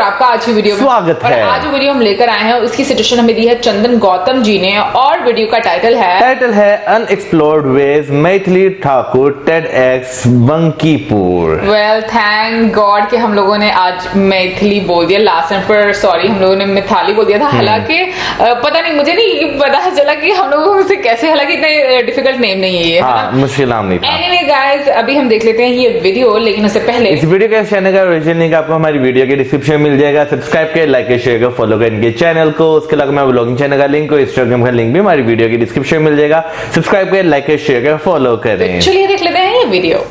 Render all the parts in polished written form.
और आपका आज की वीडियो में स्वागत है। आज जो वीडियो हम लेकर आए हैं उसकी सजेशन हमें दी है चंदन गौतम जी ने और वीडियो का टाइटल है unexplored ways Maithili Thakur TEDx Bankipur. Well thank God कि हम लोगों ने आज मैथिली बोल दिया, लास्ट टाइम पर सॉरी हम लोगों ने मिथाली बोल दिया था। हालांकि पता नहीं, मुझे नहीं पता चला कि हम लोगों से कैसे, हालांकि इतना डिफिकल्ट नेम नहीं है ये, हाँ, मुश्किल नाम नहीं था। एनीवे गाइस, अभी हम देख लेते हैं ये वीडियो, लेकिन उससे पहले इस वीडियो के चैनल का ओरिजिनल लिंक आपको हमारी वीडियो के डिस्क्रिप्शन में मिल जाएगा। सब्सक्राइब करें, लाइक करें, शेयर करें, फॉलो करें इनके चैनल को। उसके अलावा मैं ब्लॉगिंग चैनल का लिंक और इंस्टाग्राम का लिंक भी हमारी वीडियो के डिस्क्रिप्शन में मिल जाएगा। सब्सक्राइब करें, लाइक करें, शेयर करें, फॉलो करें। चलिए देख लेते हैं ये वीडियो।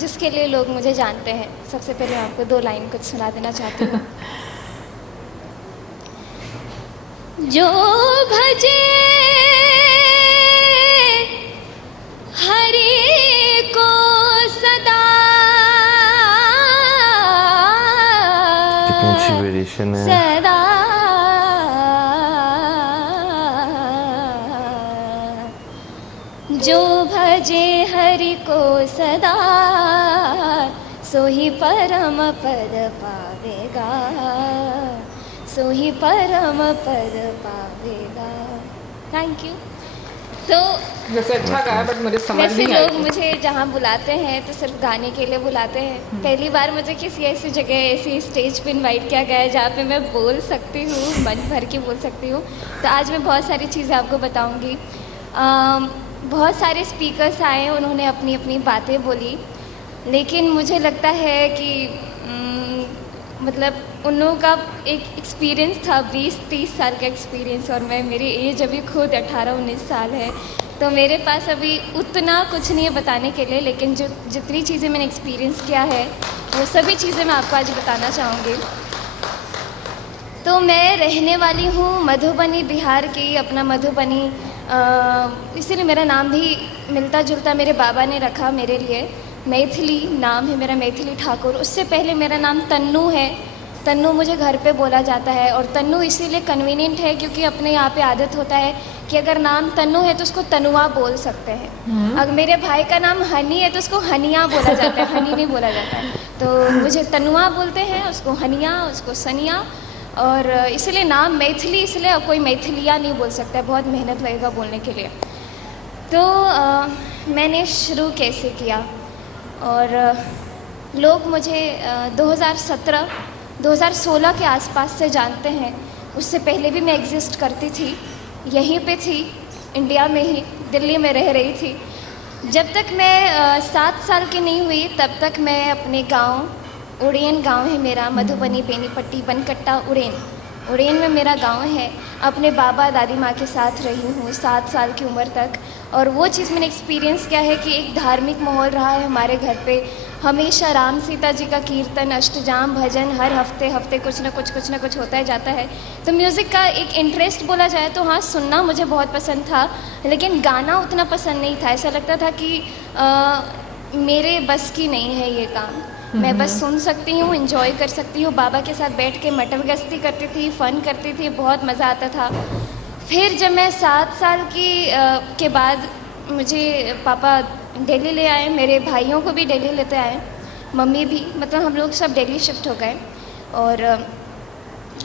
जिसके लिए लोग मुझे जानते हैं, सबसे पहले मैं आपको 2 लाइन कुछ सुना देना चाहती हूँ। जो भजे हरि को सदा, कितनी अच्छी वेरिएशन है। सदा जो भजे हरि को सदा, सोही परम पद पावेगा, सोही परम पद पावेगा। Thank you. तो वैसे अच्छा गाया, बट मुझे समझ वैसे नहीं लोग आया। मुझे जहाँ बुलाते हैं तो सिर्फ गाने के लिए बुलाते हैं। पहली बार मुझे किसी ऐसी जगह, ऐसी स्टेज पे इनवाइट किया गया है जहाँ पे मैं बोल सकती हूँ, मन भर के बोल सकती हूँ। तो आज मैं बहुत सारी चीज़ें आपको बताऊँगी। बहुत सारे स्पीकर्स आए, उन्होंने अपनी अपनी बातें बोली, लेकिन मुझे लगता है कि मतलब उन लोगों का एक एक्सपीरियंस था, 20-30 साल का एक्सपीरियंस, और मेरी एज अभी खुद 18-19 साल है। तो मेरे पास अभी उतना कुछ नहीं है बताने के लिए, लेकिन जो जितनी चीज़ें मैंने एक्सपीरियंस किया है वो सभी चीज़ें मैं आपको आज बताना चाहूँगी। तो मैं रहने वाली हूँ मधुबनी, बिहार की। अपना मधुबनी इसीलिए मेरा नाम भी मिलता जुलता मेरे बाबा ने रखा मेरे लिए। मैथिली नाम है मेरा, मैथिली ठाकुर। उससे पहले मेरा नाम तन्नू है। तन्नू मुझे घर पे बोला जाता है, और तन्नू इसीलिए कन्वीनियंट है क्योंकि अपने यहाँ पे आदत होता है कि अगर नाम तन्नू है तो उसको तनुआ बोल सकते हैं। अगर मेरे भाई का नाम हनी है तो उसको हनिया बोला जाता है, हनी नहीं बोला जाता है। तो मुझे तनुआ बोलते हैं, उसको हनिया, उसको सनिया। और इसलिए नाम मैथिली, इसलिए अब कोई मैथिलिया नहीं बोल सकता है, बहुत मेहनत लगेगा बोलने के लिए। तो मैंने शुरू कैसे किया, और लोग मुझे 2016 के आसपास से जानते हैं। उससे पहले भी मैं एग्जिस्ट करती थी, यहीं पे थी, इंडिया में ही, दिल्ली में रह रही थी। जब तक मैं 7 साल की नहीं हुई तब तक मैं अपने गांव, उड़ेन गांव है मेरा, मधुबनी, बेनीपट्टी, बनकट्टा, उड़ेन में मेरा गांव है। अपने बाबा दादी माँ के साथ रही हूँ 7 साल की उम्र तक। और वो चीज़ मैंने एक्सपीरियंस किया है कि एक धार्मिक माहौल रहा है हमारे घर पे। हमेशा राम सीता जी का कीर्तन, अष्टजाम, भजन हर हफ्ते कुछ ना कुछ होता ही जाता है। तो म्यूज़िक का एक इंटरेस्ट बोला जाए तो हाँ, सुनना मुझे बहुत पसंद था, लेकिन गाना उतना पसंद नहीं था। ऐसा लगता था कि मेरे बस की नहीं है ये काम। मैं बस सुन सकती हूँ, एंजॉय कर सकती हूँ। बाबा के साथ बैठ के मटर गश्ती करती थी, फ़न करती थी, बहुत मज़ा आता था। फिर जब मैं 7 साल के बाद मुझे पापा दिल्ली ले आए, मेरे भाइयों को भी दिल्ली लेते आए, मम्मी भी, मतलब हम लोग सब दिल्ली शिफ्ट हो गए। और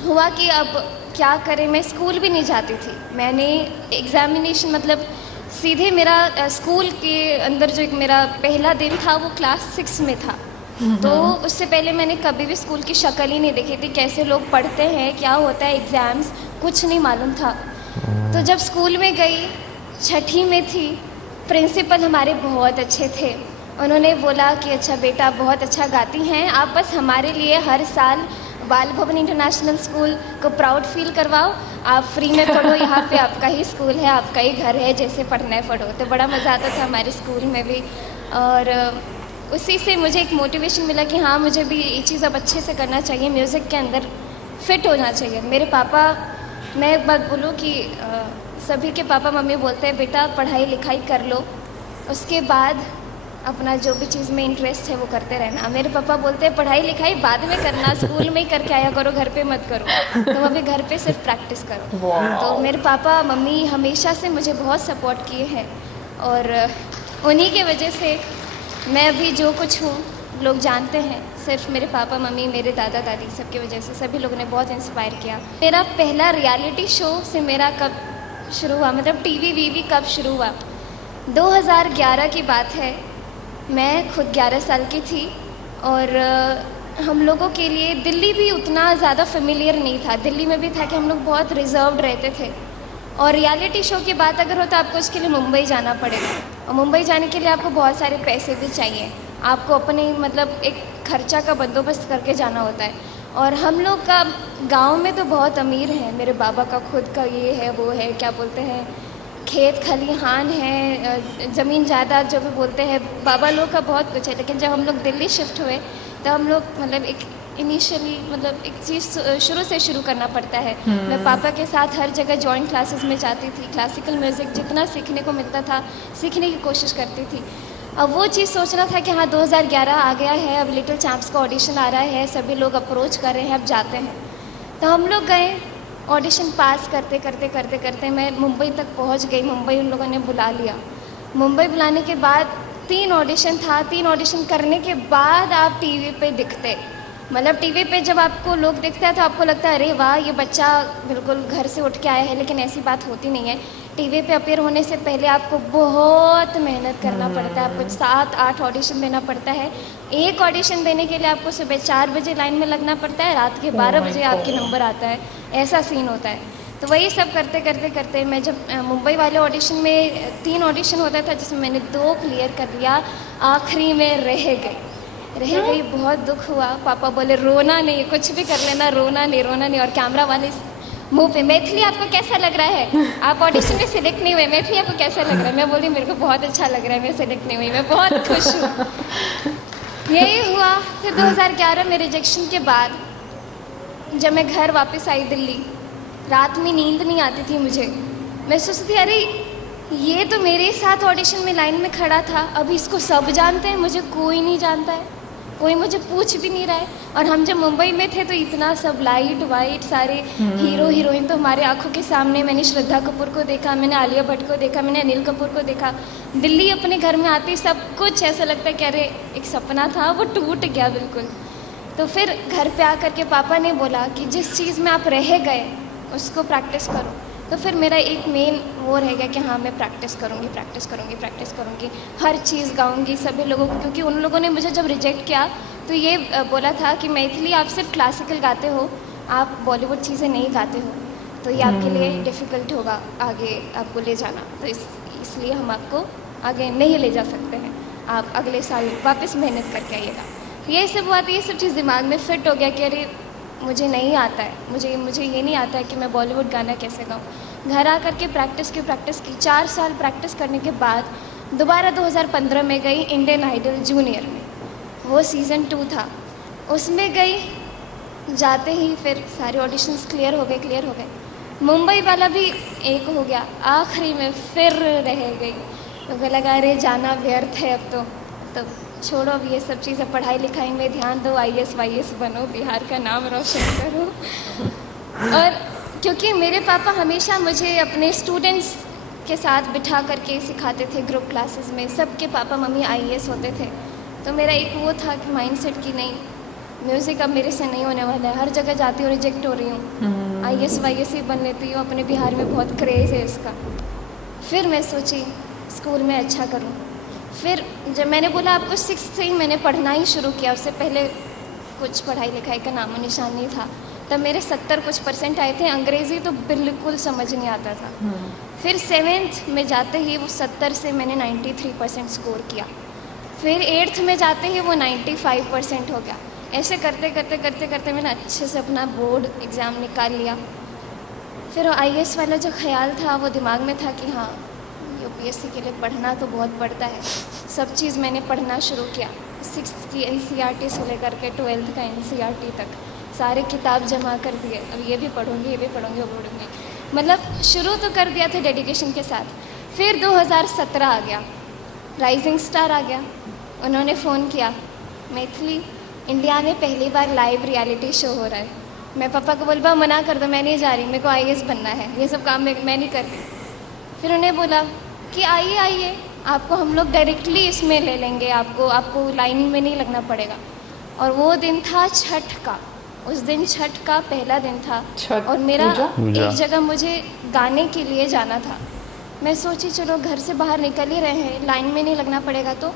हुआ कि अब क्या करें, मैं स्कूल भी नहीं जाती थी। मैंने एग्ज़ामिनेशन, मतलब सीधे मेरा स्कूल के अंदर जो एक मेरा पहला दिन था वो क्लास 6 में था। तो उससे पहले मैंने कभी भी स्कूल की शक्ल ही नहीं देखी थी, कैसे लोग पढ़ते हैं, क्या होता है एग्ज़ाम्स, कुछ नहीं मालूम था। तो जब स्कूल में गई, 6ठी में थी, प्रिंसिपल हमारे बहुत अच्छे थे। उन्होंने बोला कि अच्छा बेटा, बहुत अच्छा गाती हैं आप, बस हमारे लिए हर साल बाल भवन इंटरनेशनल स्कूल को प्राउड फील करवाओ, आप फ्री में पढ़ो, यहाँ पे आपका ही स्कूल है, आपका ही घर है, जैसे पढ़ना है पढ़ो। तो बड़ा मज़ा आता था हमारे स्कूल में भी। और उसी से मुझे एक मोटिवेशन मिला कि हाँ, मुझे भी ये चीज़ अब अच्छे से करना चाहिए, म्यूज़िक के अंदर फिट होना चाहिए। मेरे पापा, मैं एक बात बोलूँ कि सभी के पापा मम्मी बोलते हैं बेटा पढ़ाई लिखाई कर लो, उसके बाद अपना जो भी चीज़ में इंटरेस्ट है वो करते रहना। मेरे पापा बोलते हैं पढ़ाई लिखाई बाद में करना, स्कूल में ही करके आया करो, घर पे मत करो, तुम अभी घर पे सिर्फ प्रैक्टिस करो। तो मेरे पापा मम्मी हमेशा से मुझे बहुत सपोर्ट किए हैं, और उन्हीं के वजह से मैं अभी जो कुछ हूँ लोग जानते हैं, सिर्फ मेरे पापा मम्मी, मेरे दादा दादी, सबकी वजह से सभी लोगों ने बहुत इंस्पायर किया। मेरा पहला रियलिटी शो से मेरा कब शुरू हुआ, मतलब टीवी वीवी कब शुरू हुआ, 2011 की बात है। मैं खुद 11 साल की थी और हम लोगों के लिए दिल्ली भी उतना ज़्यादा फेमिलियर नहीं था। दिल्ली में भी था कि हम लोग बहुत रिजर्व्ड रहते थे, और रियलिटी शो की बात अगर हो तो आपको उसके लिए मुंबई जाना पड़ेगा, और मुंबई जाने के लिए आपको बहुत सारे पैसे भी चाहिए। आपको अपने मतलब एक खर्चा का बंदोबस्त करके जाना होता है। और हम लोग का गांव में तो बहुत अमीर है, मेरे बाबा का खुद का ये है वो है, क्या बोलते हैं, खेत खलिहान है, ज़मीन जायदाद जो भी बोलते हैं, बाबा लोग का बहुत कुछ है। लेकिन जब हम लोग दिल्ली शिफ्ट हुए तो हम लोग मतलब एक इनिशियली मतलब एक चीज़ शुरू से शुरू करना पड़ता है। मैं पापा के साथ हर जगह जॉइंट क्लासेस में जाती थी, क्लासिकल म्यूज़िक जितना सीखने को मिलता था सीखने की कोशिश करती थी। अब वो चीज़ सोचना था कि हाँ 2011 आ गया है, अब लिटिल चैम्प्स का ऑडिशन आ रहा है, सभी लोग अप्रोच कर रहे हैं, अब जाते हैं। तो हम लोग गए, ऑडिशन पास करते करते करते करते मैं मुंबई तक पहुंच गई। मुंबई उन लोगों ने बुला लिया। मुंबई बुलाने के बाद 3 ऑडिशन था। 3 ऑडिशन करने के बाद आप टीवी पे दिखते, मतलब टीवी पे जब आपको लोग दिखते हैं तो आपको लगता है अरे वाह ये बच्चा बिल्कुल घर से उठ के आया है, लेकिन ऐसी बात होती नहीं है। टीवी पे अपीयर होने से पहले आपको बहुत मेहनत करना पड़ता है, आपको 7-8 ऑडिशन देना पड़ता है। एक ऑडिशन देने के लिए आपको सुबह 4 बजे लाइन में लगना पड़ता है, रात के 12 बजे आपके नंबर आता है, ऐसा सीन होता है। तो वही सब करते करते करते मैं जब मुंबई वाले ऑडिशन में 3 ऑडिशन होता था जिसमें मैंने 2 क्लियर कर लिया, आखिरी में रह गई। बहुत दुख हुआ। पापा बोले रोना नहीं, कुछ भी कर लेना, रोना नहीं। और कैमरा वाले मुंह पे, मैथिली आपको कैसा लग रहा है, आप ऑडिशन में सिलेक्ट नहीं हुए, मैथिली आपको कैसा लग रहा है। मैं बोली मेरे को बहुत अच्छा लग रहा है, मैं सिलेक्ट नहीं हुई, मैं बहुत खुश हूँ। यही हुआ। फिर 2011 में रिजेक्शन के बाद जब मैं घर वापस आई दिल्ली, रात में नींद नहीं आती थी मुझे। मैं सोचती अरे ये तो मेरे साथ ऑडिशन में लाइन में खड़ा था, अभी इसको सब जानते हैं, मुझे कोई नहीं जानता है, कोई मुझे पूछ भी नहीं रहा है। और हम जब मुंबई में थे तो इतना सब लाइट वाइट सारे हीरो हीरोइन तो हमारे आंखों के सामने। मैंने श्रद्धा कपूर को देखा, मैंने आलिया भट्ट को देखा, मैंने अनिल कपूर को देखा। दिल्ली अपने घर में आती सब कुछ ऐसा लगता है कि अरे एक सपना था वो टूट गया बिल्कुल। तो फिर घर पे आकर के पापा ने बोला कि जिस चीज़ में आप रह गए उसको प्रैक्टिस करो। तो फिर मेरा एक मेन वो रह गया कि हाँ मैं प्रैक्टिस करूँगी, हर चीज़ गाऊँगी सभी लोगों को। क्योंकि उन लोगों ने मुझे जब रिजेक्ट किया तो ये बोला था कि मैथिली आप सिर्फ क्लासिकल गाते हो, आप बॉलीवुड चीज़ें नहीं गाते हो, तो ये आपके लिए डिफ़िकल्ट होगा आगे आपको ले जाना, तो इसलिए हम आपको आगे नहीं ले जा सकते हैं, आप अगले साल वापस मेहनत करके आइएगा। ये सब बात, ये सब चीज़ दिमाग में फिट हो गया कि अरे मुझे नहीं आता है, मुझे ये नहीं आता है कि मैं बॉलीवुड गाना कैसे गाऊँ। घर आकर के प्रैक्टिस की 4 साल प्रैक्टिस करने के बाद दोबारा 2015 में गई इंडियन आइडल जूनियर में, वो सीज़न 2 था, उसमें गई। जाते ही फिर सारे ऑडिशंस क्लियर हो गए। मुंबई वाला भी एक हो गया, आखिरी में फिर रह गई। तो लगा अरे जाना व्यर्थ है अब तो छोड़ो अब ये सब चीज़ें, पढ़ाई लिखाई में ध्यान दो, IAS वाईएस बनो, बिहार का नाम रोशन करो। और क्योंकि मेरे पापा हमेशा मुझे अपने स्टूडेंट्स के साथ बिठा करके सिखाते थे ग्रुप क्लासेस में, सबके पापा मम्मी IAS होते थे। तो मेरा एक वो था कि माइंडसेट कि नहीं म्यूज़िक अब मेरे से नहीं होने वाला है, हर जगह जाती हूँ रिजेक्ट हो रही हूँ, IAS वाईएस ही बन लेती हूँ, अपने बिहार में बहुत क्रेज़ है इसका। फिर मैं सोची स्कूल में अच्छा करूँ। फिर जब मैंने बोला आपको 6th से ही मैंने पढ़ना ही शुरू किया, उससे पहले कुछ पढ़ाई लिखाई का नामो निशान नहीं था। तब मेरे 70% आए थे, अंग्रेज़ी तो बिल्कुल समझ नहीं आता था। फिर 7th में जाते ही वो 70 से मैंने 93% स्कोर किया। फिर 8th में जाते ही वो 95% हो गया। ऐसे करते करते मैंने अच्छे से अपना बोर्ड एग्ज़ाम निकाल लिया। फिर IAS वाला जो ख्याल था वो दिमाग में था कि हाँ UPSC के लिए पढ़ना तो बहुत पड़ता है। सब चीज़ मैंने पढ़ना शुरू किया, 6th की NCERT से लेकर के 12th का NCERT तक सारे किताब जमा कर दिए। अब ये भी पढ़ूँगी वो पढ़ूँगी, मतलब शुरू तो कर दिया था डेडिकेशन के साथ। फिर 2017 आ गया, राइजिंग स्टार आ गया। उन्होंने फ़ोन किया, मैथिली इंडिया में पहली बार लाइव रियलिटी शो हो रहा है। मैं पापा को बोला मना कर दो, मैं नहीं जा रही, मेरे को IAS बनना है, ये सब काम मैं नहीं कर रही। फिर उन्हें बोला कि आइए आपको हम लोग डायरेक्टली इसमें ले लेंगे, आपको लाइन में नहीं लगना पड़ेगा। और वो दिन था छठ का, उस दिन छठ का पहला दिन था छठ और मेरा पूजा। एक जगह मुझे गाने के लिए जाना था। मैं सोची चलो घर से बाहर निकल ही रहे हैं, लाइन में नहीं लगना पड़ेगा तो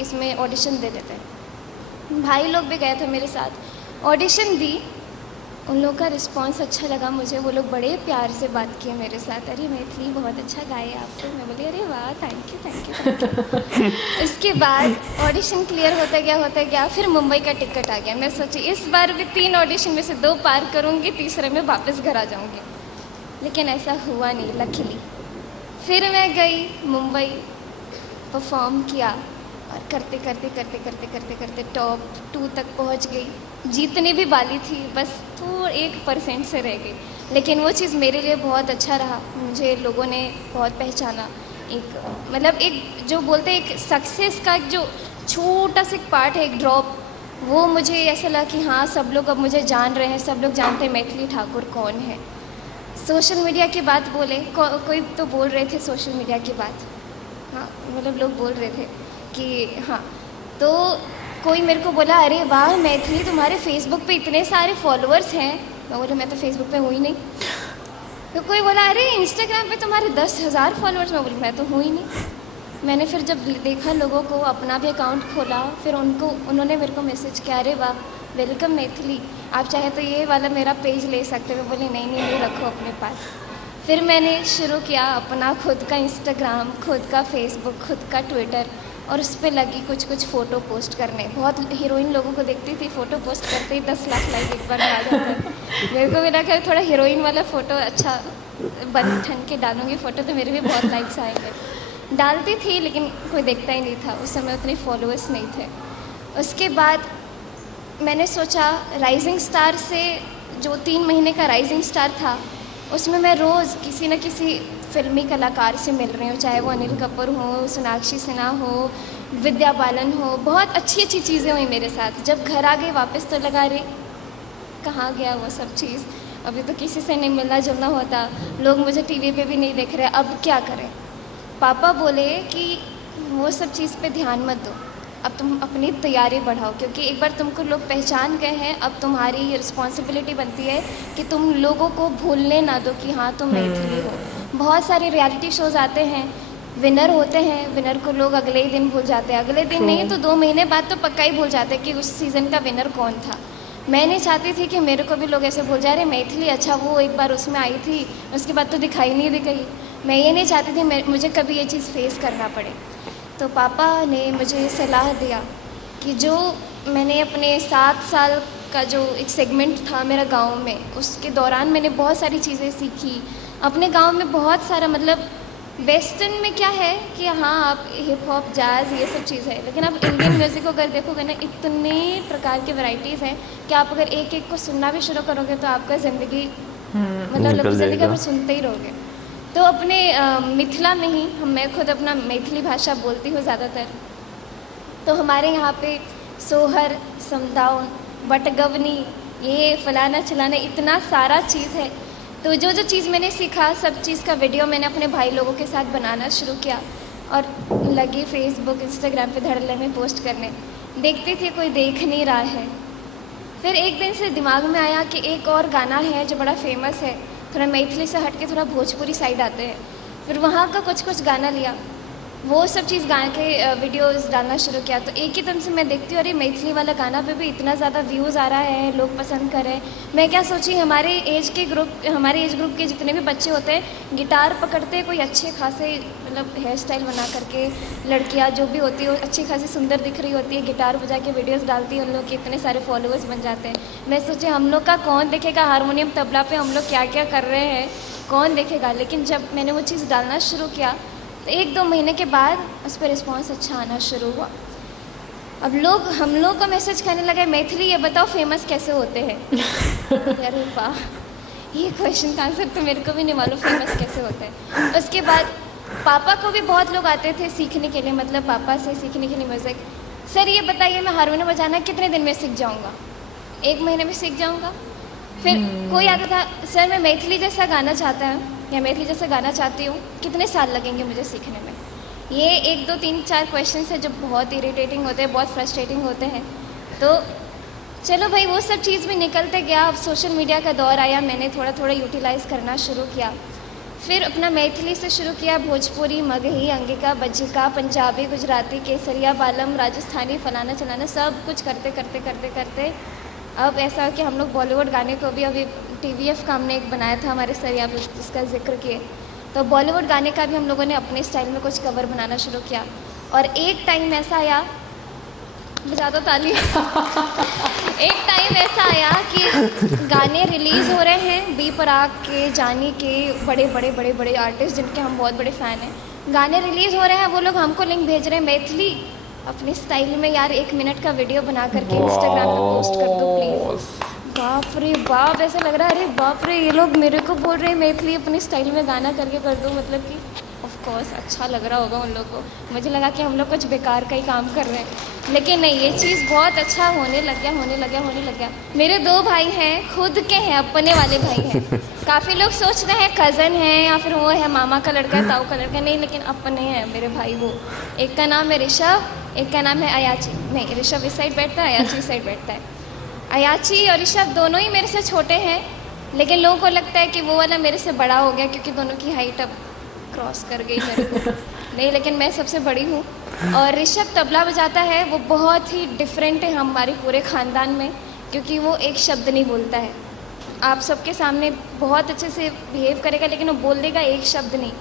इसमें ऑडिशन दे देते हैं। भाई लोग भी गए थे मेरे साथ, ऑडिशन दी। उन लोग का रिस्पांस अच्छा लगा मुझे, वो लोग बड़े प्यार से बात किए मेरे साथ, अरे मैथिली बहुत अच्छा गाए आप तो। मैं बोली अरे वाह thank you thank you thank you. उसके बाद ऑडिशन क्लियर होता गया, फिर मुंबई का टिकट आ गया। मैं सोची इस बार भी 3 ऑडिशन में से 2 पार करूँगी, तीसरे में वापस घर आ जाऊँगी, लेकिन ऐसा हुआ नहीं लकीली। फिर मैं गई मुंबई, परफॉर्म किया और करते टॉप 2 तक पहुंच गई। जीतने भी वाली थी, बस थोड़ा 1% से रह गई, लेकिन वो चीज़ मेरे लिए बहुत अच्छा रहा। मुझे लोगों ने बहुत पहचाना। एक जो बोलते हैं एक सक्सेस का एक जो छोटा सा एक पार्ट है, एक ड्रॉप, वो मुझे ऐसा लगा कि हाँ सब लोग अब मुझे जान रहे हैं, सब लोग जानते हैं मैथिली ठाकुर कौन है। सोशल मीडिया की बात बोले, कोई तो बोल रहे थे सोशल मीडिया की बात, हाँ लोग बोल रहे थे कि हाँ, तो कोई मेरे को बोला अरे वाह मैथिली तुम्हारे फेसबुक पे इतने सारे फॉलोअर्स हैं। मैं बोला मैं तो फेसबुक पे हूँ ही नहीं। तो कोई बोला अरे इंस्टाग्राम पे तुम्हारे 10,000 फॉलोअर्स। मैं बोली मैं तो हूँ ही नहीं। मैंने फिर जब देखा लोगों को, अपना भी अकाउंट खोला, फिर उन्होंने मेरे को मैसेज किया अरे वाह वेलकम मैथिली, आप चाहे तो ये वाला मेरा पेज ले सकते हो। मैं बोली नहीं रखो अपने पास। फिर मैंने शुरू किया अपना खुद का इंस्टाग्राम, खुद का फेसबुक, खुद का ट्विटर, और उस पर लगी कुछ फ़ोटो पोस्ट करने। बहुत हीरोइन लोगों को देखती थी, फ़ोटो पोस्ट करते ही 10 लाख लाइक एक बार में आ जाता है। मेरे को भी लगा थोड़ा हीरोइन वाला फ़ोटो अच्छा बन ठन के डालूंगी फ़ोटो तो मेरे भी बहुत लाइक्स आएंगे। डालती थी लेकिन कोई देखता ही नहीं था, उस समय उतने फॉलोअर्स नहीं थे। उसके बाद मैंने सोचा राइजिंग स्टार से, जो 3 महीने का राइजिंग स्टार था, उसमें मैं रोज़ किसी न किसी फिल्मी कलाकार से मिल रही हूँ, चाहे वो अनिल कपूर हो, सोनाक्षी सिन्हा हो, विद्या बालन हो। बहुत अच्छी चीज़ें हुई मेरे साथ। जब घर आ गई वापस तो लगा रही कहाँ गया वो सब चीज़, अभी तो किसी से नहीं मिलना जुलना होता, लोग मुझे टीवी पे भी नहीं देख रहे, अब क्या करें। पापा बोले कि वो सब चीज़ पे ध्यान मत दो, अब तुम अपनी तैयारी बढ़ाओ, क्योंकि एक बार तुमको लोग पहचान गए हैं, अब तुम्हारी रिस्पॉन्सिबिलिटी बनती है कि तुम लोगों को भूलने ना दो कि हाँ तुम मैथिली हो। बहुत सारे रियलिटी शोज़ आते हैं, विनर होते हैं, विनर को लोग अगले ही दिन भूल जाते हैं, अगले दिन नहीं तो 2 महीने बाद तो पक्का ही भूल जाते हैं कि उस सीज़न का विनर कौन था। मैं नहीं चाहती थी कि मेरे को भी लोग ऐसे भूल जा रहे मैथिली, अच्छा वो एक बार उसमें आई थी उसके बाद तो दिखाई नहीं दी गई। मैं ये नहीं चाहती थी मुझे कभी ये चीज़ फेस करना पड़े। तो पापा ने मुझे सलाह दिया कि जो मैंने अपने 7 साल का जो एक सेगमेंट था मेरा गांव में, उसके दौरान मैंने बहुत सारी चीज़ें सीखी। अपने गांव में बहुत सारा वेस्टर्न में क्या है कि हाँ आप हिप हॉप जैज़ ये सब चीज़ है, लेकिन आप इंडियन म्यूज़िक को अगर देखोगे ना, इतने प्रकार के वैरायटीज़ हैं कि आप अगर एक एक को सुनना भी शुरू करोगे तो आपका ज़िंदगी ज़िंदगी में सुनते ही रहोगे। तो अपने मिथिला में ही मैं खुद अपना मैथिली भाषा बोलती हूँ ज़्यादातर। तो हमारे यहाँ पे सोहर, समदाउन, बटगवनी, ये फलाना चलाना इतना सारा चीज़ है। तो जो चीज़ मैंने सीखा सब चीज़ का वीडियो मैंने अपने भाई लोगों के साथ बनाना शुरू किया और लगी फेसबुक इंस्टाग्राम पे धड़ल्ले में पोस्ट करने। देखती थी कोई देख नहीं रहा है। फिर एक दिन से दिमाग में आया कि एक और गाना है जो बड़ा फेमस है, थोड़ा मैथिली से हट के थोड़ा भोजपुरी साइड आते हैं। फिर वहाँ का कुछ गाना लिया, वो सब चीज़ गा के वीडियोस डालना शुरू किया। तो एक ही दम से मैं देखती हूँ अरे मैथिली वाला गाना पे भी इतना ज़्यादा व्यूज़ आ रहा है, लोग पसंद कर रहे हैं। मैं क्या सोची हमारे एज ग्रुप के जितने भी बच्चे होते हैं गिटार पकड़ते कोई अच्छे खासे हेयर स्टाइल बना करके, लड़कियाँ जो भी होती है अच्छी खासी सुंदर दिख रही होती है, गिटार बजा के वीडियोज़ डालती है, उन लोग के इतने सारे फॉलोअर्स बन जाते हैं। मैं सोची हम लोग का कौन देखेगा, हारमोनियम तबला पे हम लोग क्या क्या कर रहे हैं कौन देखेगा। लेकिन जब मैंने वो चीज़ डालना शुरू किया तो 1-2 महीने के बाद उस पर रिस्पॉन्स अच्छा आना शुरू हुआ। अब हम लोग को मैसेज करने लगे मैथिली ये बताओ फेमस कैसे होते हैं। अरे वाह, ये क्वेश्चन का आंसर तो मेरे को भी नहीं मालूम फेमस कैसे होते हैं। उसके बाद पापा को भी बहुत लोग आते थे सीखने के लिए, पापा से सीखने के लिए म्यूज़िक। सर ये बताइए मैं हारमोनियम बजाना कितने दिन में सीख जाऊँगा? 1 महीने में सीख जाऊँगा। फिर कोई आता था सर मैं मैथिली जैसा गाना चाहता हूँ या मैथिली जैसा गाना चाहती हूँ, कितने साल लगेंगे मुझे सीखने में? ये 1 2 3 4 क्वेश्चन है जो बहुत इरिटेटिंग होते हैं, बहुत फ्रस्ट्रेटिंग होते हैं। तो चलो भाई वो सब चीज़ भी निकलते गया। अब सोशल मीडिया का दौर आया, मैंने थोड़ा थोड़ा यूटिलाइज़ करना शुरू किया। फिर अपना मैथिली से शुरू किया, भोजपुरी, मगही, अंगिका, बज्जिका, पंजाबी, गुजराती, केसरिया, बालम, राजस्थानी, फलाना चलाना सब कुछ करते करते करते करते अब ऐसा कि हम लोग बॉलीवुड गाने को भी अभी TVF का हमने एक बनाया था हमारे सर, यहाँ पे जिसका जिक्र किए, तो बॉलीवुड गाने का भी हम लोगों ने अपने स्टाइल में कुछ कवर बनाना शुरू किया। और एक टाइम ऐसा आया, बजा दो ताली एक टाइम ऐसा आया कि गाने रिलीज़ हो रहे हैं, बी पराग के, जानी के, बड़े बड़े बड़े बड़े आर्टिस्ट जिनके हम बहुत बड़े फ़ैन हैं, गाने रिलीज़ हो रहे हैं, वो लोग हमको लिंक भेज रहे हैं, मैथिली अपने स्टाइल में यार 1 मिनट का वीडियो बना करके इंस्टाग्राम पे पोस्ट कर दो प्लीज़। बाप रे बाप, ऐसा लग रहा है अरे बाप रे ये लोग मेरे को बोल रहे हैं मैथिली अपने स्टाइल में गाना करके कर दो, मतलब कि ऑफ कोर्स अच्छा लग रहा होगा उन लोगों को। मुझे लगा कि हम लोग कुछ बेकार का ही काम कर रहे हैं, लेकिन नहीं, ये चीज़ बहुत अच्छा होने लग गया। मेरे 2 भाई हैं, खुद के हैं, अपने वाले भाई हैं। काफ़ी लोग सोच रहे हैं कज़न हैं या फिर वो है मामा का लड़का, ताऊ का लड़का, नहीं, लेकिन अपने हैं मेरे भाई वो। एक का नाम है ऋषभ, एक का नाम है अयाची। नहीं, ऋषभ इस साइड बैठता है, अयाची इस साइड बैठता है। अयाची और ऋषभ दोनों ही मेरे से छोटे हैं, लेकिन लोगों को लगता है कि वो वाला मेरे से बड़ा हो गया क्योंकि दोनों की हाइट अब क्रॉस कर गई मेरे को। नहीं, लेकिन मैं सबसे बड़ी हूँ। और ऋषभ तबला बजाता है, वो बहुत ही डिफरेंट है हमारे पूरे ख़ानदान में, क्योंकि वो एक शब्द नहीं बोलता है। आप सबके सामने बहुत अच्छे से बिहेव करेगा, लेकिन वो बोल देगा एक शब्द नहीं।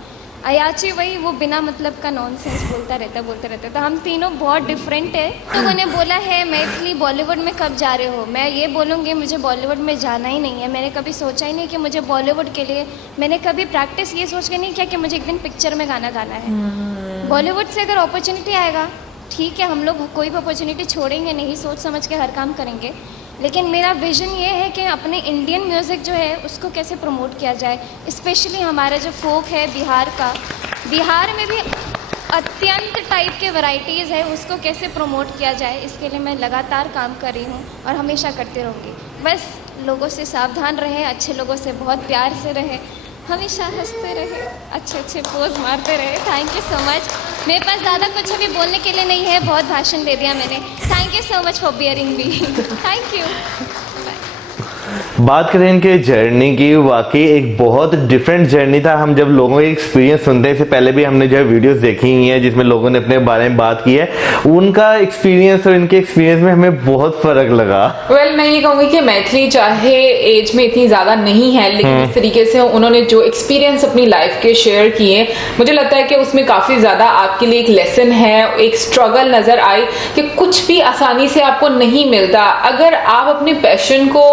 अयाची वही, वो बिना मतलब का नॉनसेंस बोलता रहता है। तो हम तीनों बहुत डिफरेंट है। लोगों ने बोला है मैथिली बॉलीवुड में कब जा रहे हो, मैं ये बोलूँगी मुझे बॉलीवुड में जाना ही नहीं है। मैंने कभी सोचा ही नहीं कि मुझे बॉलीवुड के लिए, मैंने कभी प्रैक्टिस ये सोच के नहीं किया कि मुझे एक दिन पिक्चर में गाना गाना है। बॉलीवुड से अगर अपॉर्चुनिटी आएगा ठीक है, हम लोग कोई भी अपॉर्चुनिटी छोड़ेंगे नहीं, सोच समझ के हर काम करेंगे। लेकिन मेरा विज़न ये है कि अपने इंडियन म्यूज़िक जो है उसको कैसे प्रमोट किया जाए, स्पेशली हमारा जो फोक है बिहार का, बिहार में भी अत्यंत टाइप के वैरायटीज़ है, उसको कैसे प्रमोट किया जाए, इसके लिए मैं लगातार काम कर रही हूँ और हमेशा करती रहूँगी। बस लोगों से सावधान रहे, अच्छे लोगों से बहुत प्यार से रहे, हमेशा हंसते रहे, अच्छे अच्छे पोज मारते रहे। Thank you so much. मेरे पास ज़्यादा कुछ अभी बोलने के लिए नहीं है, बहुत भाषण दे दिया मैंने। Thank you so much for bearing me. Thank you. बात करें इनके जर्नी की, वाकई एक बहुत डिफरेंट जर्नी था। हम जब लोगों के एक्सपीरियंस सुनते हैं, इससे पहले भी हमने जो है वीडियोस देखी हुई हैं जिसमें लोगों ने अपने बारे में बात की है, उनका एक्सपीरियंस और इनके एक्सपीरियंस में हमें बहुत फर्क लगा। मैं ये कहूंगी कि मैथिली चाहे एज में इतनी ज्यादा नहीं है, लेकिन इस तरीके से उन्होंने जो एक्सपीरियंस अपनी लाइफ के शेयर किए, मुझे लगता है कि उसमें काफी ज्यादा आपके लिए एक लेसन है, एक स्ट्रगल नजर आई कि कुछ भी आसानी से आपको नहीं मिलता। अगर आप अपने पैशन को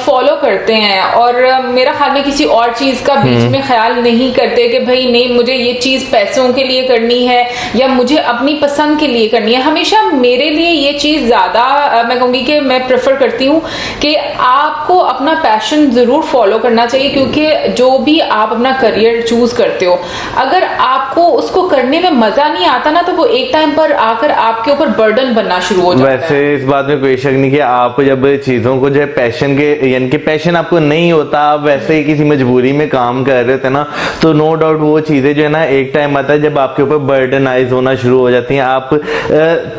फॉलो करते हैं और मेरा ख्याल में किसी और चीज का बीच में ख्याल नहीं करते कि भाई नहीं मुझे ये चीज पैसों के लिए करनी है या मुझे अपनी पसंद के लिए करनी है, हमेशा मेरे लिए ये चीज ज्यादा मैं कहूंगी कि मैं प्रेफर करती हूँ कि आपको अपना पैशन जरूर फॉलो करना चाहिए, क्योंकि जो भी आप अपना करियर चूज करते हो, अगर आपको उसको करने में मजा नहीं आता ना, तो वो एक टाइम पर आकर आपके ऊपर बर्डन बनना शुरू हो जाता है। वैसे इस बात में कोई शक नहीं कि आप जब चीजों को जो है पैशन के, यानी कि पैशन आपको नहीं होता, आप वैसे ही किसी मजबूरी में काम कर रहे थे ना, तो नो डाउट वो चीजें जो है ना एक टाइम आता है जब आपके ऊपर बर्डनाइज होना शुरू हो जाती हैं, आप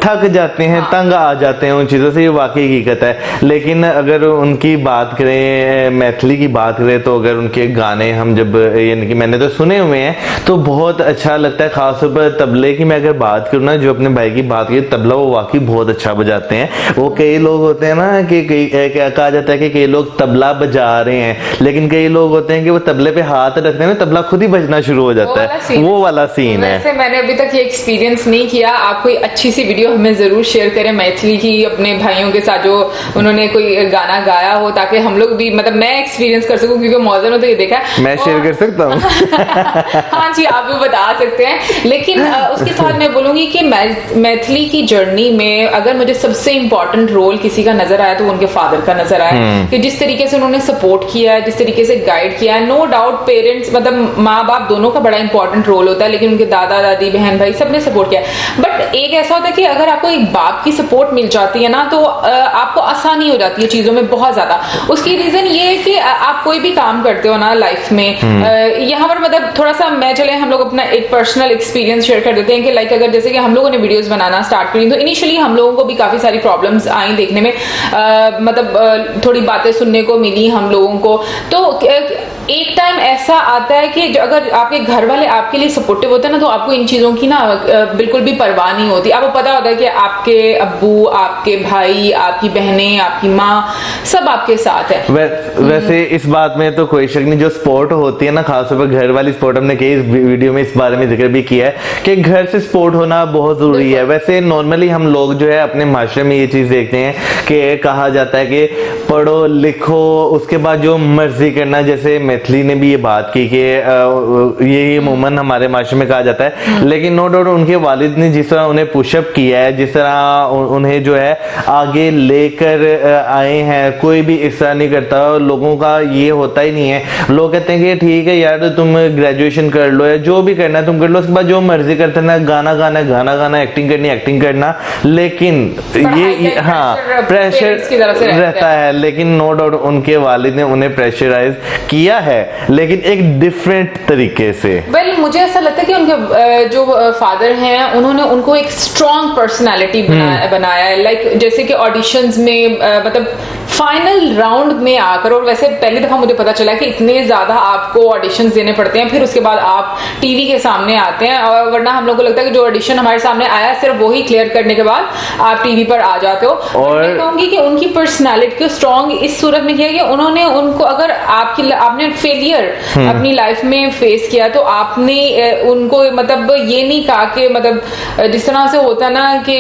थक जाते हैं, तंग आ जाते हैं उन चीजों से। ये वाकई हकीकत है। लेकिन अगर उनकी बात करें, मैथिली की बात करें, तो अगर उनके गाने हम जब, यानी कि मैंने तो सुने हुए हैं, तो बहुत अच्छा लगता है। खासतौर पर तबले की मैं अगर बात करूँ ना, जो अपने भाई की बात की, तबला वो वाकई बहुत अच्छा बजाते हैं। वो कई लोग होते हैं ना कि कहा जाता है कि कई लोग तबला बजा रहे हैं, लेकिन कई लोग होते हैं कि वो तबले पे हाथ रखते हैं ना, तबला खुद ही बजना शुरू हो जाता है। वो वाला सीन है। वैसे मैंने अभी तक ये एक्सपीरियंस नहीं किया। आप कोई अच्छी सी वीडियो हमें जरूर शेयर करें मैथिली की, अपने भाइयों के साथ जो उन्होंने कोई गाना गाया हो, ताकि हम लोग भी, मतलब मैं एक्सपीरियंस कर सकूं, क्योंकि मौजूद तो ये देखा है। मैं शेयर कर सकता हूँ। हाँ जी, आप भी बता सकते हैं। लेकिन उसके साथ मैं बोलूंगी कि मैथिली की जर्नी में अगर मुझे सबसे इंपॉर्टेंट रोल किसी का नजर आया तो उनके फादर का नजर आया, कि जिस तरीके से उन्होंने सपोर्ट किया है, जिस तरीके से गाइड किया है, नो डाउट पेरेंट्स मतलब माँ बाप दोनों का बड़ा इंपॉर्टेंट रोल होता है, लेकिन उनके दादा दादी बहन भाई सबने सपोर्ट किया है। बट एक ऐसा होता है कि अगर आपको एक बाप की सपोर्ट मिल जाती है ना, तो आपको आसानी हो जाती है चीजों में बहुत ज्यादा। उसकी रीजन ये है कि आप कोई भी काम करते हो ना लाइफ में, यहाँ पर मतलब थोड़ा सा मैं चले हम लोग अपना एक पर्सनल एक्सपीरियंस शेयर कर देते हैं कि लाइक अगर जैसे कि हम लोगों ने वीडियोस बनाना स्टार्ट करी तो इनिशियली हम लोगों को भी काफी सारी प्रॉब्लम्स आई देखने में, मतलब थोड़ी बातें सुनने को मिली हम लोगों को। तो एक टाइम ऐसा आता है कि अगर आपके घर वाले आपके लिए सपोर्टिव होते हैं ना, तो आपको इन चीजों की ना बिल्कुल भी परवाह नहीं होती। आपको पता होता है कि आपके अब्बू, आपके भाई, आपकी बहनें, आपकी माँ सब आपके साथ है। वैसे इस बात में तो कोई शक नहीं, जो सपोर्ट होती है ना, खासतौर पर घर वाली सपोर्ट, हमने कई वीडियो में इस बारे में जिक्र भी किया है कि घर से सपोर्ट होना बहुत जरूरी है। वैसे नॉर्मली हम लोग जो है अपने माशरे में ये चीज देखते हैं कि कहा जाता है कि पढ़ो लिखो उसके बाद जो मर्जी करना, जैसे मैथिली ने भी ये बात की कि ये अमूमन हमारे माशरे में कहा जाता है, लेकिन नो डाउट उनके वालिद ने जिस तरह उन्हें पुशअप किया है, जिस तरह उन्हें जो है आगे लेकर आए हैं, कोई भी इस तरह नहीं करता। लोगों का ये होता ही नहीं है, लोग कहते हैं कि ठीक है यार तुम ग्रेजुएशन कर लो या जो भी करना है तुम कर लो, उसके बाद जो मर्जी करते ना, गाना गाना, एक्टिंग करना, लेकिन ये हाँ प्रेशर रहता है। लेकिन नो डाउट उनके वालिद ने उन्हें प्रेशराइज किया है, लेकिन एक डिफरेंट तरीके से। वेल मुझे ऐसा लगता है कि उनके जो फादर हैं उन्होंने उनको एक स्ट्रॉन्ग पर्सनालिटी बनाया है। लाइक जैसे कि ऑडिशंस में मतलब फाइनल राउंड में आकर, और वैसे पहली दफा मुझे पता चला कि इतने ज्यादा आपको ऑडिशंस देने पड़ते हैं, फिर उसके बाद आप टीवी के सामने आते हैं, और वरना हम लोग को लगता है कि जो ऑडिशन हमारे सामने आया सिर्फ वही क्लियर करने के बाद आप टीवी पर आ जाते हो। और मैं कहूंगी कि उनकी पर्सनालिटी को स्ट्रॉन्ग इस सूरत में किया कि उन्होंने उनको, अगर आपने फेलियर अपनी लाइफ में फेस किया तो आपने उनको मतलब ये नहीं कहा कि मतलब जिस तरह से होता ना कि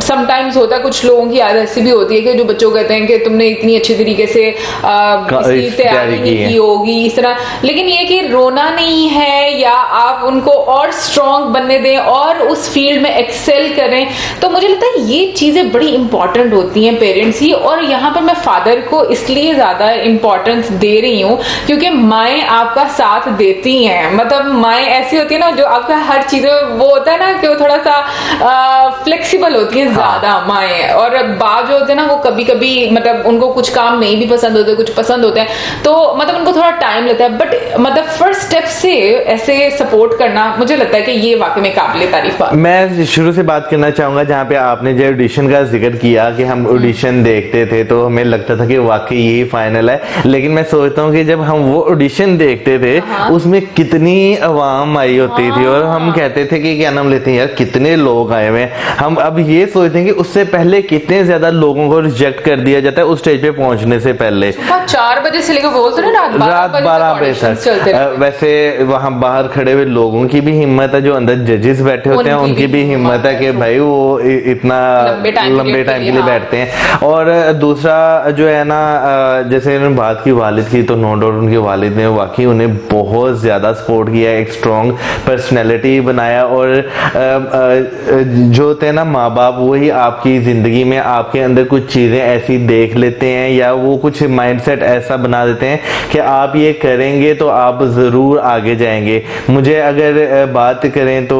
समटाइम्स होता है, कुछ लोगों की आदत ऐसी भी होती है कि जो बच्चों कहते हैं कि तुमने इतनी अच्छी तरीके से इसकी तैयारी नहीं की होगी इस तरह, लेकिन ये कि रोना नहीं है, या आप उनको और स्ट्रॉन्ग बनने दें और उस फील्ड में एक्सेल करें। तो मुझे लगता है ये चीजें बड़ी इंपॉर्टेंट होती हैं पेरेंट्स की। और यहाँ पर मैं फादर को इसलिए ज्यादा इंपॉर्टेंस दे रही हूँ क्योंकि माएँ आपका साथ देती हैं। मतलब माएँ ऐसी होती है ना जो आपका हर चीज, वो होता है ना कि वो थोड़ा सा फ्लेक्सिबल होती है ज्यादा माएँ, और बाप जो होते हैं ना वो कभी कभी मतलब उनको कुछ काम नहीं भी पसंद होते, कुछ पसंद होते हैं, तो मतलब उनको थोड़ा टाइम लगता है। बट मतलब फर्स्ट स्टेप से ऐसे सपोर्ट करना मुझे लगता है कि ये वाकई में काबिले तारीफ बात। मैं शुरू से बात करना चाहूंगा जहाँ पे आपने जो ऑडिशन का जिक्र किया कि हम ऑडिशन देखते थे तो हमें लगता था कि वाकई यही फाइनल है, लेकिन मैं सोचता हूँ कि जब हम वो ऑडिशन देखते थे उसमें कितनी आवाम आई होती थी, और हम कहते थे कि क्या नाम लेते हैं यार कितने लोग आए हुए हैं। हम अब ये सोचते हैं कि उससे पहले कितने ज्यादा लोगों को रिजेक्ट कर दिया जाता है उस स्टेज पे पहुंचने से पहले। 4 बजे से लेकर बोलते ना रात 12 बजे तक। वैसे वहां बाहर खड़े हुए लोगों की भी हिम्मत है, जो अंदर जजेस बैठे होते हैं उनकी भी हिम्मत है कि भाई वो इतना लंबे टाइम के लिए बैठते हैं। और दूसरा जो है ना, जैसे उन्होंने बात की वालिद की, तो नो डाउट उनके वालिद ने वाकई उन्हें बहुत ज्यादा सपोर्ट किया, एक स्ट्रॉन्ग पर्सनैलिटी बनाया। और जो होते हैं ना माँ बाप, वही आपकी जिंदगी में आपके अंदर कुछ चीजें ऐसी देख लेते हैं या वो कुछ माइंडसेट ऐसा बना देते हैं कि आप ये करेंगे तो आप जरूर आगे जाएंगे। मुझे अगर बात करें तो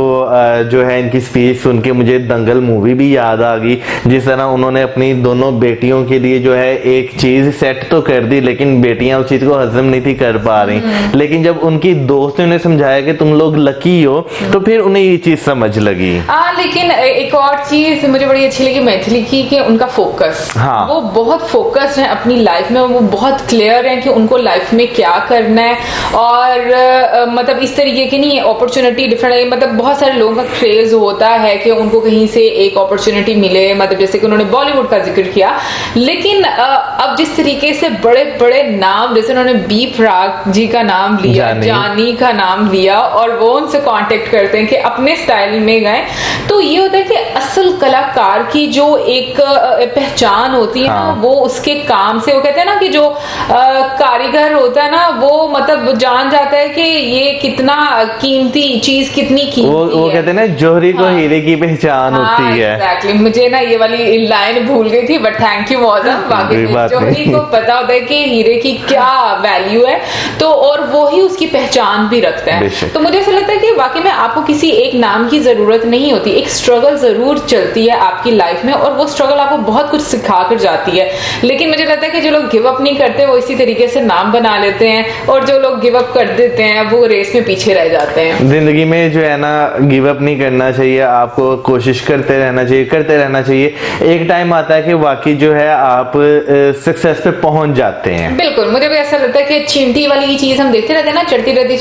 जो है इनकी स्पीच सुन के मुझे दंगल मूवी भी याद आ गई, जिस तरह उन्होंने अपनी दोनों बेटियों के लिए जो है एक चीज सेट तो कर दी, लेकिन बेटियां उस चीज को हजम नहीं थी कर पा रही। लेकिन जब उनकी दोस्त ने उन्हें समझाया कि तुम लोग लकी हो, तो फिर उन्हें ये चीज समझ लगी। लेकिन एक और चीज मुझे बड़ी अच्छी लगी मैथिली की, कि उनका फोकस, वो बहुत फोकस्ड है अपनी लाइफ में, वो बहुत क्लियर है कि उनको लाइफ में क्या करना है। और मतलब इस तरीके की नहीं अपॉर्चुनिटी डिफरेंट है, मतलब बहुत सारे लोगों का क्रेज होता है कि उनको कहीं से एक अपॉर्चुनिटी मिले, मतलब जैसे कि उन्होंने बॉलीवुड का जिक्र किया, लेकिन अब जिस तरीके से बड़े बड़े नाम, जैसे उन्होंने बी प्राक जी का नाम लिया, जानी का नाम लिया, और वो उनसे कांटेक्ट करते हैं कि अपने स्टाइल में गए, तो ये होता है कि असल कलाकार की जो एक पहचान होती है ना, वो उसके काम से, वो कहते हैं ना कि जो कारीगर होता है ना वो मतलब वो जान जाता है कि ये कितना कीमती चीज, कितनी कीमती वो है। कहते हैं ना, जोहरी को हाँ। हीरे की पहचान होती है। एग्जैक्टली, मुझे ना ये वाली लाइन भूल गई थी, बट थैंक यू मौसम। बाकी कोई बात जोहरी नहीं। को पता होता है कि हीरे की क्या वैल्यू है, तो और वो ही उसकी पहचान भी रखता है। बेशक। तो मुझे ऐसा लगता है कि वाकई में आपको किसी एक नाम की जरूरत नहीं होती, एक स्ट्रगल जरूर चलती है आपकी लाइफ में, और वो स्ट्रगल आपको बहुत कुछ सिखा कर जाती है। लेकिन मुझे लगता है कि जो लोग गिव अप नहीं करते वो इसी तरीके से नाम बना लेते हैं, और जो लोग गिव अप कर देते हैं वो रेस में पीछे रह जाते हैं। जिंदगी में जो है ना, गिव अप नहीं करना चाहिए, आपको कोशिश करते रहना चाहिए, करते रहना चाहिए। एक टाइम आता है कि वाकई जो है आप सक्सेस पे पहुंच जाते हैं। बिल्कुल, मुझे भी ऐसा लगता है कि चींटी वाली चीज हम देखते रहते हैं ना, चढ़ती रहती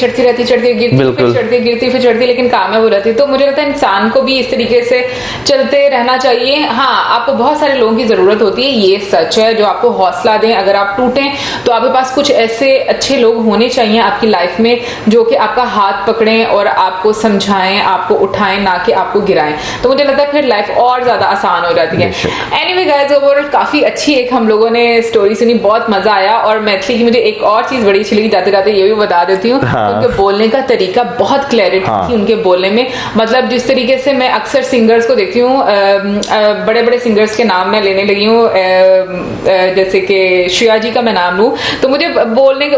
गिरती, बिल्कुल। फिर चढ़ती गिरती, फिर चढ़ती, लेकिन कामयाब हो जाती। तो मुझे लगता है इंसान को भी इस तरीके से चलते रहना चाहिए। हाँ, आपको बहुत सारे लोगों की जरूरत होती है, ये सच है, जो आपको हौसला दें। अगर आप टूटें तो आपके पास कुछ ऐसे अच्छे लोग होने चाहिए आपकी लाइफ में जो कि आपका हाथ पकड़ें और आपको समझाएं, आपको उठाएं, ना कि आपको गिराएं। तो मुझे लगता है फिर लाइफ और ज्यादा आसान हो जाती है। एनीवे गाइस, ओवरऑल काफी अच्छी एक हम लोगों ने स्टोरी सुनी, बहुत मजा आया। और मैथिली की मुझे एक और चीज बड़ी अच्छी लगी, जाते जाते ये भी बता देती हूँ। हाँ। उनके बोलने का तरीका, बहुत क्लैरिटी थी उनके बोलने में। मतलब जिस तरीके से मैं अक्सर सिंगर्स को देखती हूँ, बड़े बड़े सिंगर्स के नाम मैं लेने लगी हूँ, जैसे कि श्रेया जी का मैं नाम लूं, तो मुझे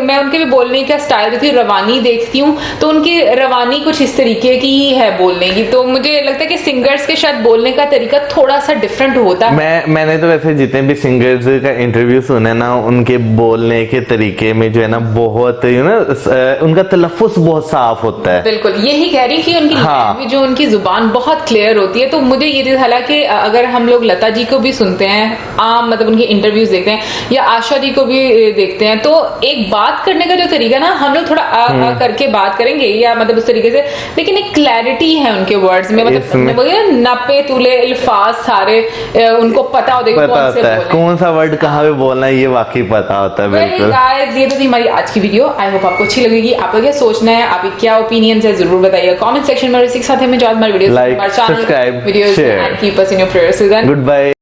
मैं उनके भी बोलने का स्टाइल देखती हूँ, रवानी देखती हूँ, तो उनकी रवानी कुछ इस तरीके की ही है बोलने की। तो मुझे लगता है कि सिंगर्स के शायद बोलने का तरीका थोड़ा सा डिफरेंट होता है। मैंने तो वैसे जितने भी सिंगर्स का इंटरव्यू सुने ना, उनके बोलने के तरीके में जो है ना, बहुत उनका तलफ्फुज़ बहुत साफ होता है। बिल्कुल, यही कह रही कि उनकी लैंग्वेज, जो उनकी जुबान बहुत क्लियर होती है। तो मुझे ये चीज, हालांकि अगर हम लोग लता जी को भी सुनते हैं, आम मतलब उनके इंटरव्यूज देखते हैं, या आशा जी को भी देखते हैं, तो एक बात करने का जो तरीका ना, हम लोग थोड़ा आ करके बात करेंगे, या मतलब उस तरीके से, लेकिन एक क्लैरिटी है उनके वर्ड्स में। मतलब नपे तुले अल्फाज सारे उनको पता होता है कौन सा वर्ड कहाँ पे बोलना है, ये वाकई पता होता है। बिल्कुल गाइस, ये तो थी हमारी आज की वीडियो। आई होप आपको अच्छी लगेगी। आपका क्या सोचना है, आपकी क्या ओपिनियन है, जरूर बताइए कमेंट सेक्शन में। और इसी के साथ हमें जो हमारे video, like, subscribe, share, keep us in your prayers. Good bye.